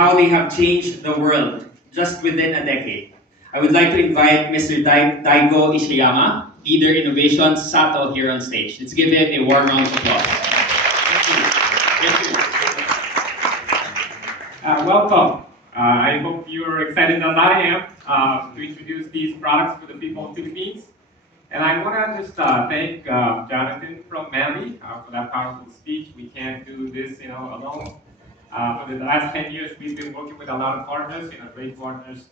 how they have changed the world just within a decade. I would like to invite Mr. Daigo Ishiyama, Leader Innovation SATO, here on stage. Let's give him a warm round of applause. Thank you. Thank you. Welcome. I hope you're excited as I am to introduce these products for the people of the Philippines. And I want to just thank Jonathan from Manly for that powerful speech. We can't do this, alone. For the last 10 years, we've been working with a lot of partners, great partners.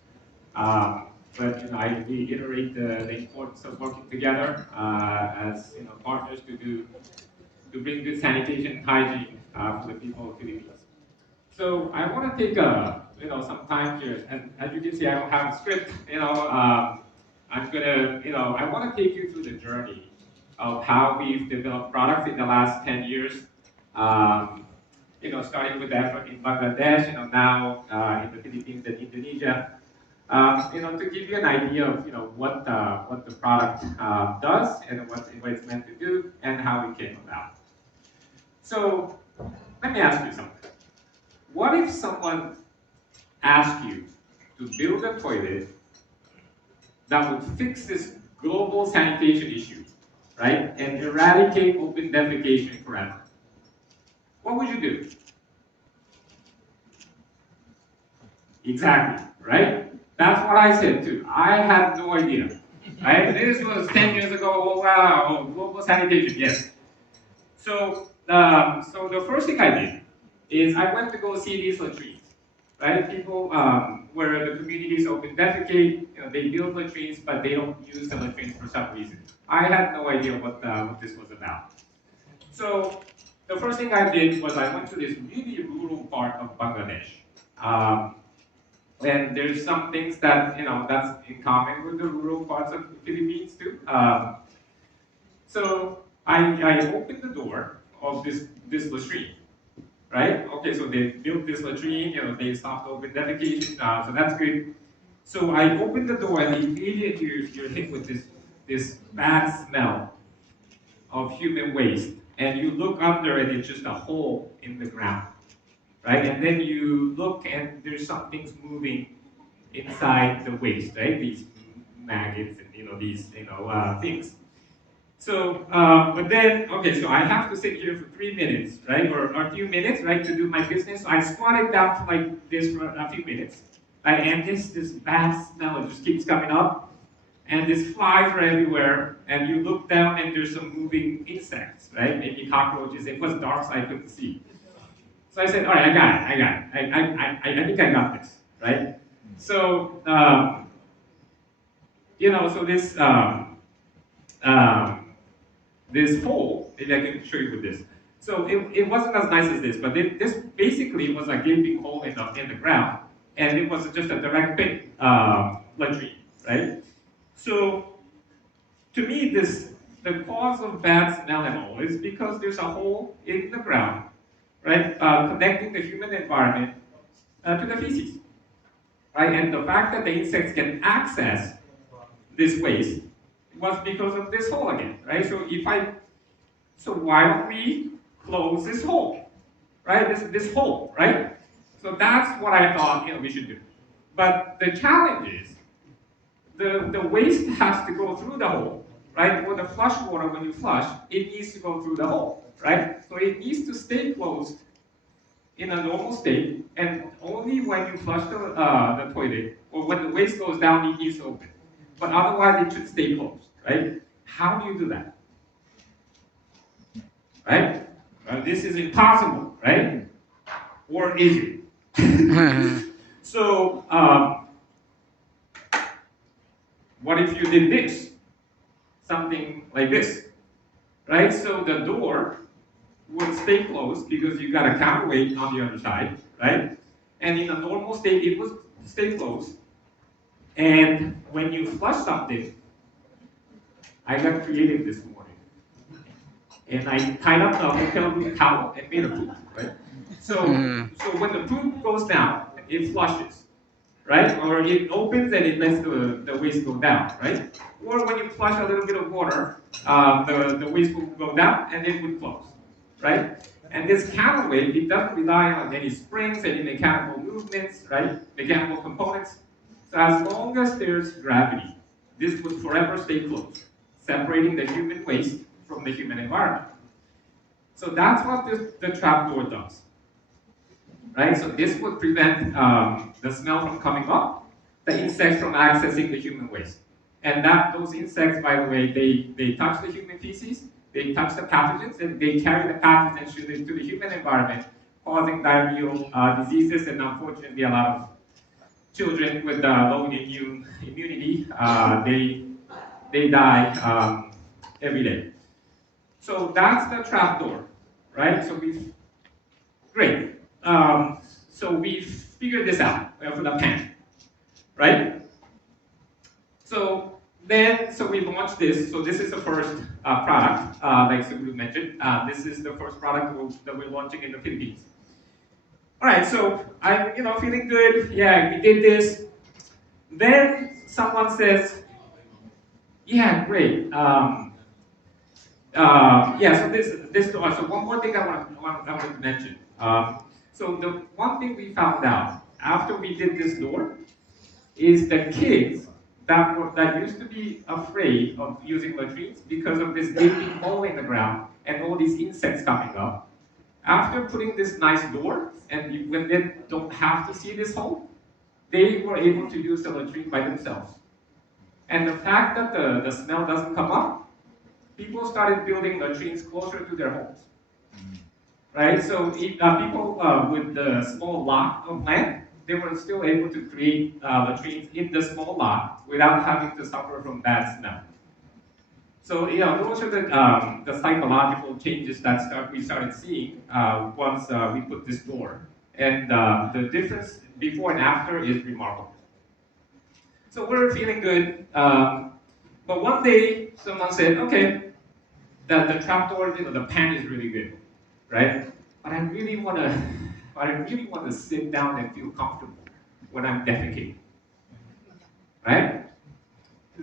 But I reiterate the importance of working together as partners to bring good sanitation and hygiene for the people of the Philippines. So I want to take some time here, and as you can see, I don't have a script. I'm gonna I want to take you through the journey of how we've developed products in the last 10 years. Starting with the effort in Bangladesh, now in the Philippines and Indonesia. To give you an idea of what the product does and what it's meant to do and how it came about. So let me ask you something. What if someone asked you to build a toilet that would fix this global sanitation issue, right, and eradicate open defecation forever? What would you do? Exactly, right? That's what I said too. I had no idea. Right? This was 10 years ago. Oh wow, global sanitation, yes. So the first thing I did is I went to go see these latrines, right? People where the communities open defecate, they build latrines, but they don't use the latrines for some reason. I had no idea what this was about. So the first thing I did was I went to this really rural part of Bangladesh. And there's some things that that's in common with the rural parts of the Philippines too. So I opened the door of this latrine, right? Okay, so they built this latrine, they stopped open defecation, so that's good. So I opened the door and immediately you're hit with this bad smell of human waste, and you look under and it's just a hole in the ground, right? And then you look and there's some things moving inside the waste, right? These maggots and these things. So, but then, okay, so I have to sit here for 3 minutes, right, or a few minutes, right, to do my business. So I squatted down for like this for a few minutes, right, and this bad smell just keeps coming up, and these flies are everywhere, and you look down and there's some moving insects, right, maybe cockroaches. It was dark, so I couldn't see. So I said, all right, I got it. I think I got this, right? So, so this hole, maybe I can show you with this. So it wasn't as nice as this, but this basically was a gaping hole in the ground, and it was just a direct pit latrine, right? So to me, the cause of bad smell and all is because there's a hole in the ground, right, connecting the human environment to the feces, right? And the fact that the insects can access this waste was because of this hole again, right? So why don't we close this hole, right? This hole, right? So that's what I thought we should do. But the challenge is the waste has to go through the hole, right? For the flush water, when you flush, it needs to go through the hole, right? So it needs to stay closed in a normal state, and only when you flush the toilet or when the waste goes down, it needs to open. But otherwise, it should stay closed, right? How do you do that? Right? This is impossible, right? Or is it? So, what if you did this? Something like this, right? So the door would stay closed because you got a counterweight on the other side, right? And in a normal state, it would stay closed. And when you flush something, I got creative this morning. And I tied up the hotel room towel and made a poop, right? So when the poop goes down, it flushes, right? Or it opens and it lets the waste go down, right? Or when you flush a little bit of water, the waste will go down and it would close, right? And this counterweight, it doesn't rely on any springs, any mechanical movements, right? Mechanical components. So as long as there's gravity, this would forever stay closed, separating the human waste from the human environment. So that's what the trapdoor does, right? So this would prevent the smell from coming up, the insects from accessing the human waste. And those insects, by the way, they touch the human feces, they touch the pathogens, and they carry the pathogens to the human environment, causing diarrheal diseases, and unfortunately a lot of children with low immunity, they die every day. So that's the trapdoor, right? So great. So we've figured this out for the pen, right? So we launched this. So this is the first product, like Sugru mentioned. This is the first product that we're launching in the Philippines. All right, so I'm feeling good. Yeah, we did this. Then someone says, yeah, great. Yeah, so so one more thing I wanted to mention. So the one thing we found out after we did this door is the kids that used to be afraid of using latrines because of this gaping hole in the ground and all these insects coming up. After putting this nice door, and when they don't have to see this hole, they were able to use the latrine by themselves. And the fact that the smell doesn't come up, people started building latrines closer to their homes. Right? So people with the small lot of land, they were still able to create latrines in the small lot without having to suffer from bad smell. So those are the psychological changes that we started seeing once we put this door. And the difference before and after is remarkable. So we're feeling good. But one day, someone said, okay, the trapdoor, the pan is really good, right? But I really want to sit down and feel comfortable when I'm defecating, right?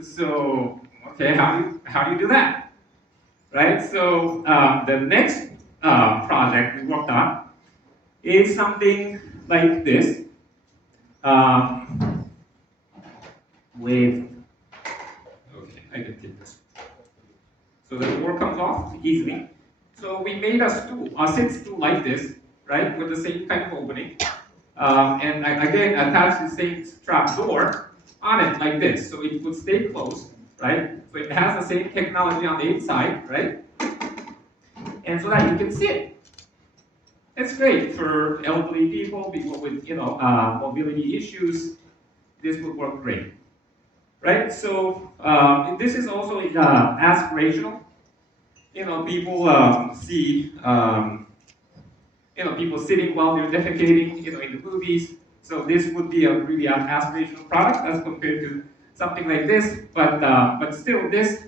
So, okay, how do you do that, right? So the next project we worked on is something like this, with, okay, I can take this. So the door comes off easily. So we made a sit stool like this, right, with the same kind of opening. And again, attach the same trap door on it like this, so it would stay closed, right? So it has the same technology on the inside, right? And so that you can sit. It's great for elderly people with mobility issues. This would work great, right? So this is also aspirational. People see people sitting while they're defecating, in the movies. So this would be a really aspirational product as compared to something like this. But still, this,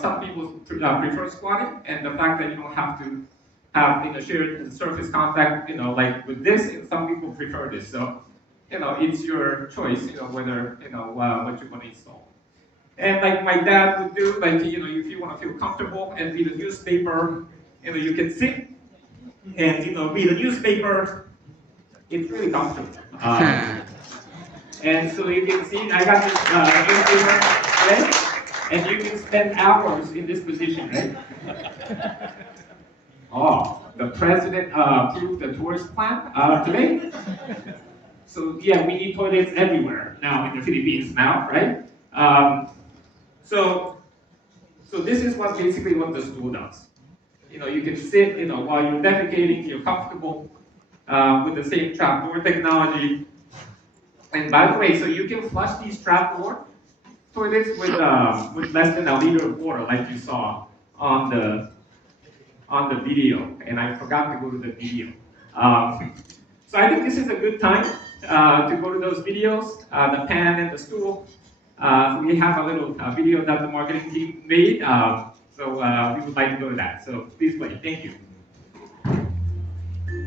some people prefer squatting, and the fact that you don't have to have shared surface contact, like with this, some people prefer this. So, it's your choice, whether what you want to install. And like my dad would do, like if you want to feel comfortable and read a newspaper, you can sit and read a newspaper. It's really comfortable. And so you can see, I got this newspaper, right? And you can spend hours in this position, right? Oh, the president approved the tourist plan today. So yeah, we need toilets everywhere now in the Philippines now, right? So this is basically what the stool does. You can sit, while you're defecating, you're comfortable with the same trapdoor technology. And by the way, so you can flush these trapdoor toilets with less than a liter of water, like you saw on the video. And I forgot to go to the video. So I think this is a good time to go to those videos, the pan and the stool. So we have a little video that the marketing team made. So we would like to go to that. So please play. Thank you.